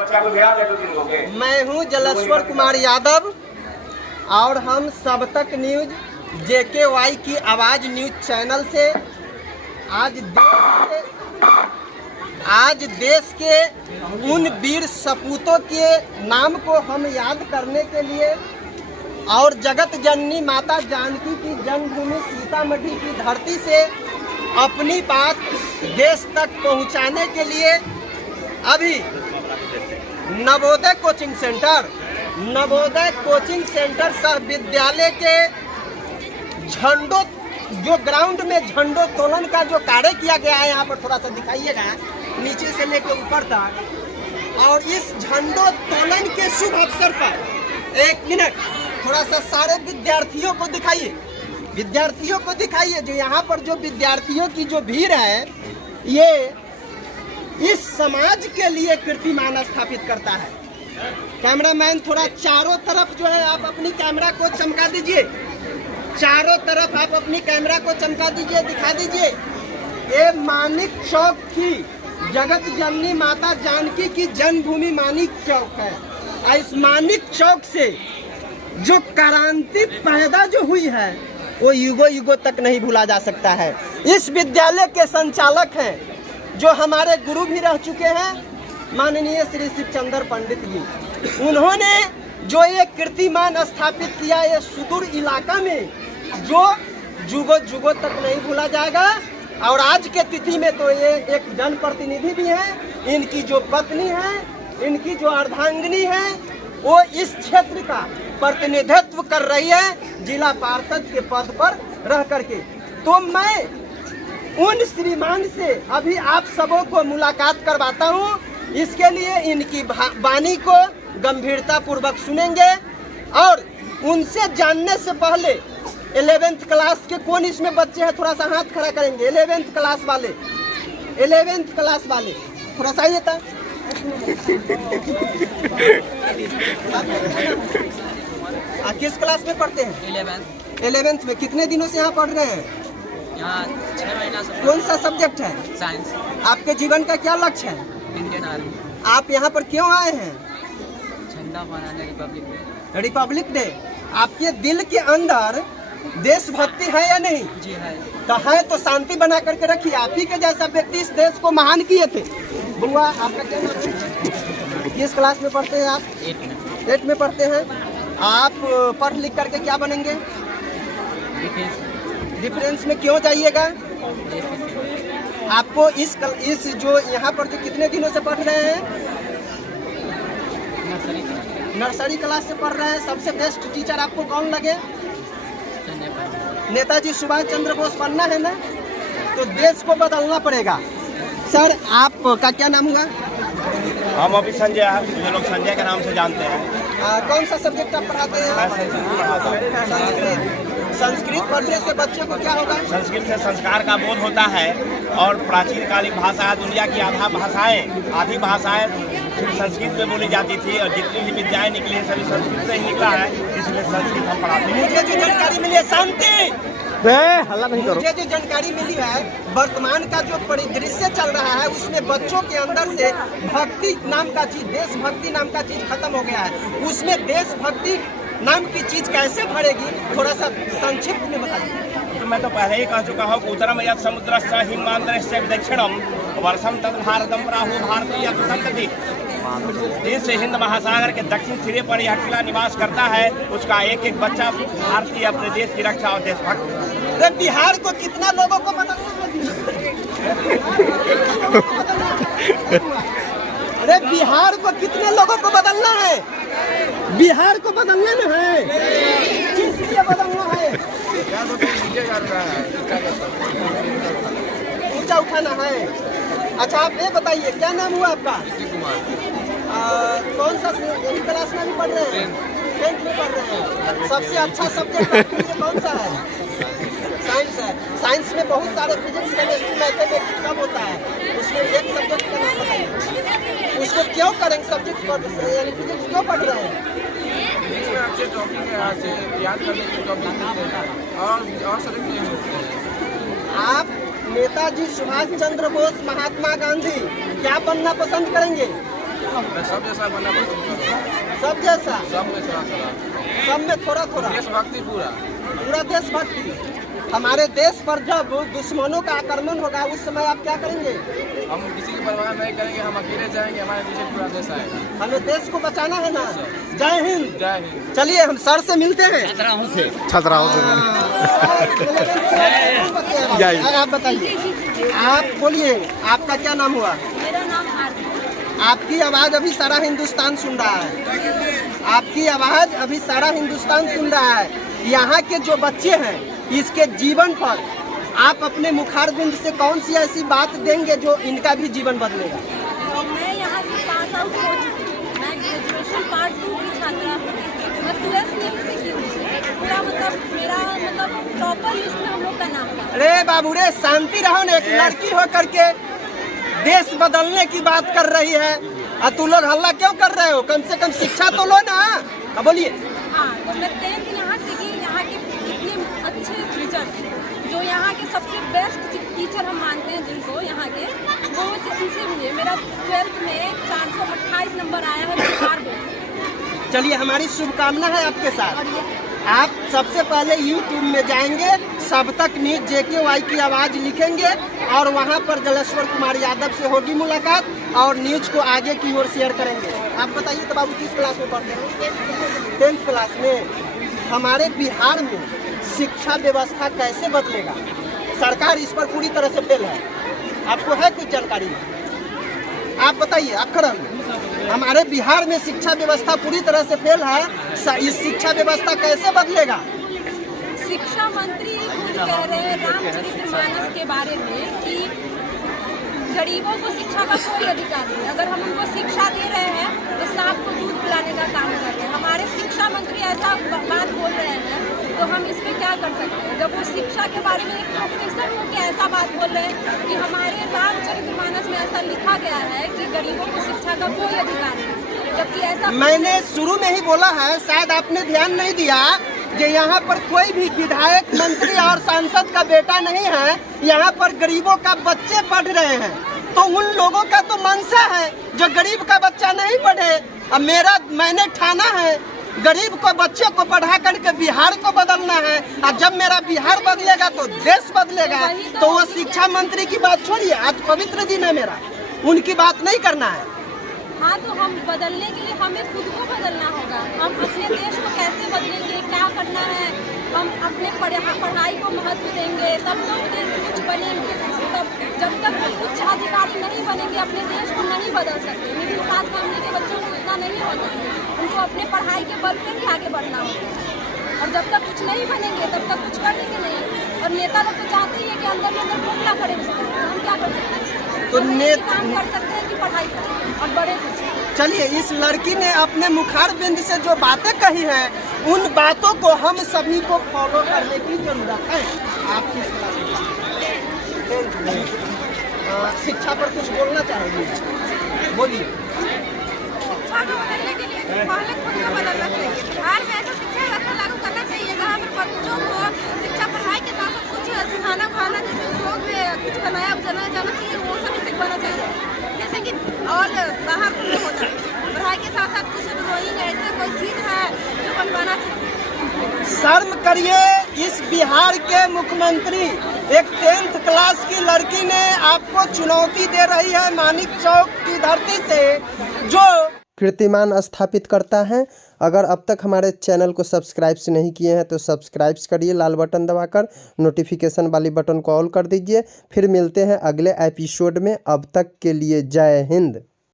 मैं हूं जलेश्वर कुमार यादव और हम सब तक न्यूज JKY की आवाज़ न्यूज चैनल से आज देश के उन वीर सपूतों के नाम को हम याद करने के लिए और जगत जननी माता जानकी की जन्मभूमि सीतामढ़ी की धरती से अपनी बात देश तक पहुंचाने के लिए अभी नवोदय कोचिंग सेंटर सह विद्यालय के जो ग्राउंड में झंडोत्तोलन का जो कार्य किया गया है, यहाँ पर थोड़ा सा दिखाइएगा, नीचे से लेकर ऊपर तक। और इस झंडोत्तोलन के शुभ अवसर पर एक मिनट थोड़ा सा सारे विद्यार्थियों को दिखाइए जो यहाँ पर जो विद्यार्थियों की जो भीड़ है, ये इस समाज के लिए कीर्तिमान स्थापित करता है। कैमरामैन थोड़ा चारों तरफ जो है आप अपनी कैमरा को चमका दीजिए, चारों तरफ आप अपनी कैमरा को चमका दीजिए, दिखा दीजिए। ये मानिक चौक की जगत जननी माता जानकी की जन्मभूमि मानिक चौक है। और इस मानिक चौक से जो क्रांति पैदा जो हुई है वो युगों तक नहीं भूला जा सकता है। इस विद्यालय के संचालक हैं जो हमारे गुरु भी रह चुके हैं, माननीय श्री शिवचंद्र पंडित जी। उन्होंने जो ये कीर्तिमान स्थापित किया, ये सुदूर इलाका में जो जुगों तक नहीं भूला जाएगा। और आज के तिथि में तो ये एक जनप्रतिनिधि भी हैं, इनकी जो पत्नी है, इनकी जो अर्धांगिनी है, वो इस क्षेत्र का प्रतिनिधित्व कर रही है जिला पार्षद के पद पर रह करके। तो मैं उन श्रीमान से अभी आप सबों को मुलाकात करवाता हूँ। इसके लिए इनकी वाणी को गंभीरता पूर्वक सुनेंगे और उनसे जानने से पहले 11th क्लास के कौन इसमें बच्चे हैं, थोड़ा सा हाथ खड़ा करेंगे। 11th क्लास वाले थोड़ा सा आइए था। किस क्लास में पढ़ते हैं? 11th में। कितने दिनों से यहाँ पढ़ रहे हैं? यहाँ 6 महीना से। कौन सा सब्जेक्ट है? साइंस। आपके जीवन का क्या लक्ष्य है? Indian army. आप यहाँ पर क्यों आए हैं? झंडा फहराने रिपब्लिक डे। आपके दिल के अंदर देशभक्ति है या नहीं? जी है। तो है तो शांति बना करके रखिए। आप ही के जैसा व्यक्ति इस देश को महान किए थे। बुआ, आपका क्या नाम है? किस क्लास में पढ़ते हैं आप? 8 में पढ़ते हैं। आप पढ़ लिख करके क्या बनेंगे? डिफेंस में क्यों जाइएगा? आपको इस जो यहाँ पर जो कितने दिनों से पढ़ रहे हैं? नर्सरी क्लास से पढ़ रहे हैं। सबसे बेस्ट टीचर आपको कौन लगे? नेताजी सुभाष चंद्र बोस बनना है ना, तो देश को बदलना पड़ेगा। सर, आपका क्या नाम हुआ? हम अभी संजय हैं, मुझे लोग संजय के नाम से जानते हैं। कौन सा सब्जेक्ट आप पढ़ाते हैं? मैं संस्कृत पढ़ाता हूँ। संस्कृत पढ़ने से बच्चे को क्या होगा? संस्कृत से संस्कार का बोध होता है और प्राचीन कालिक भाषा, दुनिया की आधी भाषाएं संस्कृत में बोली जाती थी और जितनी भी विद्याएं निकली हैं सभी संस्कृत से ही निकला है, इसलिए संस्कृत हम पढ़ाते हैं। मुझे जो जानकारी मिली है, शांति, हल्ला नहीं करो। मुझे जो जानकारी मिली है, वर्तमान का जो परिदृश्य चल रहा है उसमें बच्चों के अंदर से भक्ति नाम का चीज, देशभक्ति नाम का चीज खत्म हो गया है। उसमें देशभक्ति नाम की चीज कैसे भरेगी, थोड़ा सा संक्षिप्त में बताइए। तो मैं तो पहले ही कह चुका हूँ कि उत्तरम यत् समुद्रस्य हिमांतरस्य दक्षिणम वर्षम तद भारतम प्राहु भारतीय संतति। देश से हिंद महासागर के दक्षिण सिरे पर यह टिला निवास करता है, उसका एक एक बच्चा भारतीय अपने देश की रक्षा और देशभक्त। अरे बिहार को कितना लोगों को बदलना अरे बिहार को कितने लोगों को बदलना है? बिहार को बदलना न है, किस लिए बदलना है? ऊंचा उठाना है। अच्छा, आप ये बताइए, क्या नाम हुआ आपका? कौन सा क्लास में भी पढ़ रहे हैं? 10th में पढ़ रहे हैं। सबसे अच्छा सब्जेक्ट आपके लिए कौन सा है? साइंस है। साइंस में बहुत सारे फिजिक्स, केमिस्ट्री, मैथमेटिक्स सब होता है। उसमें एक सब्जेक्ट का नाम बताइए। उसको क्यों करेंगे सब्जेक्ट, यानी फिजिक्स क्यों पढ़ रहे हैं? अच्छे टॉपिक है, याद करने के टॉपिक और सब्जेक्ट। आप नेताजी सुभाष चंद्र बोस, महात्मा गांधी क्या बनना पसंद करेंगे? मैं सब जैसा बनना पसंद करूँगा। सब जैसा, सब में थोड़ा थोड़ा, सब में थोड़ा थोड़ा, देशभक्ति पूरा। पूरा देशभक्ति। हमारे देश पर जब दुश्मनों का आक्रमण होगा उस समय आप क्या करेंगे? हम किसी की परवाह नहीं करेंगे, हम अकेले जाएंगे, हमारे पीछे पूरा देश आएगा। हमें देश को बचाना है ना। जय हिंद। जय हिंद। चलिए हम सर से मिलते हैं। छतराओं से आप बताइए, आप बोलिए, आपका क्या नाम हुआ? मेरा नाम आरती। आपकी आवाज़ अभी सारा हिंदुस्तान सुन रहा है। आपकी आवाज़ अभी सारा हिंदुस्तान सुन रहा है। यहाँ के जो बच्चे हैं इसके जीवन पर आप अपने मुखारबिंद से कौन सी ऐसी बात देंगे जो इनका भी जीवन बदलेगा? तो मैं यहाँ से पास आउट हो चुकी हूँ। मैं ग्रेजुएशन पार्ट 2 की छात्रा हूँ। मैं 12th में से की हूँ। पूरा मेरा टॉपर लिस्ट में हम लोग का नाम था। अरे बाबू रे, शांति रहो ना। एक लड़की हो करके देश बदलने की बात कर रही है और तू लोग हल्ला क्यों कर रहे हो? कम से कम शिक्षा तो लो ना। अब बोलिए। हाँ, तो मैं 10th यहाँ से की। यहाँ के इतने अच्छे टीचर जो यहाँ के सबसे बेस्ट टीचर हम मानते हैं जिनको यहाँ के, वो उनसे मिले। मेरा 12th में 428 नंबर आया है बिहार में। चलिए, हमारी शुभकामना है आपके साथ। आप सबसे पहले YouTube में जाएंगे, सब तक न्यूज JKY की आवाज़ लिखेंगे और वहाँ पर जलेश्वर कुमार यादव से होगी मुलाकात और न्यूज़ को आगे की ओर शेयर करेंगे। आप बताइए तो बाबू किस क्लास में पढ़ते हैं? 10th क्लास में। हमारे बिहार में शिक्षा व्यवस्था कैसे बदलेगा? सरकार इस पर पूरी तरह से फेल है। आपको है कुछ जानकारी? आप बताइए अक्षरम। हमारे बिहार में शिक्षा व्यवस्था पूरी तरह से फेल है। इस शिक्षा व्यवस्था कैसे बदलेगा? शिक्षा मंत्री खुद कह रहे हैं रामचरितमानस के बारे में कि गरीबों को शिक्षा का कोई अधिकार नहीं। अगर हम उनको शिक्षा दे रहे हैं तो सांप को दूध पिलाने का काम कर रहे हैं। हमारे शिक्षा मंत्री ऐसा बात बोल रहे हैं तो हम इस पे क्या कर सकते हैं? जब वो शिक्षा के बारे में एक प्रोफेसर होकर ऐसा बात बोल रहे हैं कि हमारे रामचरितमानस में ऐसा लिखा गया है कि गरीबों को शिक्षा का कोई अधिकार नहीं, जबकि ऐसा मैंने शुरू में ही बोला है, शायद आपने ध्यान नहीं दिया कि यहाँ पर कोई भी विधायक, मंत्री और सांसद का बेटा नहीं है। यहाँ पर गरीबों का बच्चे पढ़ रहे हैं। तो उन लोगों का तो मंशा है जो गरीब का बच्चा नहीं पढ़े। अब मैंने ठाना है गरीब को, बच्चे को पढ़ा करके बिहार को बदलना है। और जब मेरा बिहार बदलेगा तो देश बदलेगा। तो वो शिक्षा मंत्री की बात छोड़िए, आज पवित्र दिन है मेरा, उनकी बात नहीं करना है। हाँ, तो हम बदलने के लिए हमें खुद को बदलना होगा। हम अपने देश को कैसे बदलेंगे, क्या करना है? हम अपने पढ़ाई को महत्व देंगे तब तो कुछ बनेंगे। तब जब तक हम उच्च अधिकारी नहीं बनेंगे अपने देश को नहीं बदल सकते। मिडिल क्लास फैमिली के बच्चों को इतना नहीं होता, उनको अपने पढ़ाई के बल पर ही आगे बढ़ना होगा। और जब तक कुछ नहीं बनेंगे तब तक कुछ करेंगे नहीं। और नेता लोग तो चाहते ही है कि अंदर में अंदर खोखला खड़े हो सकते हैं। हम क्या कर सकते हैं? तो काम कर सकते हैं कि पढ़ाई करें और बड़े कुछ। चलिए, इस लड़की ने अपने मुखारबिंद से जो बातें कही हैं उन बातों को हम सभी को फॉलो करने की जरूरत है। आप किस शिक्षा पर कुछ बोलना चाहेंगे? बोलिए। शिक्षा को बदलने के लिए पहले खुद को बदलना चाहिए। बिहार में ऐसा शिक्षा व्यवस्था लागू करना चाहिए जहाँ पर बच्चों को शिक्षा पढ़ाई के साथ कुछ सिखाना खाना, जैसे लोग में कुछ बनाया जाना चाहिए, वो सभी सिखवाना चाहिए। जैसे कि और बाहर में होता है पढ़ाई के साथ साथ कुछ ड्राइंग ऐसे कोई चीज़ है जो बनवाना चाहिए। शर्म करिए, इस बिहार के मुख्यमंत्री एक 10th क्लास की लड़की ने आपको चुनौती दे रही है मानिक चौक की धरती से, जो कीर्तिमान स्थापित करता है। अगर अब तक हमारे चैनल को सब्सक्राइब से नहीं किए हैं तो सब्सक्राइब करिए, लाल बटन दबाकर नोटिफिकेशन वाली बटन को ऑल कर दीजिए। फिर मिलते हैं अगले एपिसोड में। अब तक के लिए जय हिंद।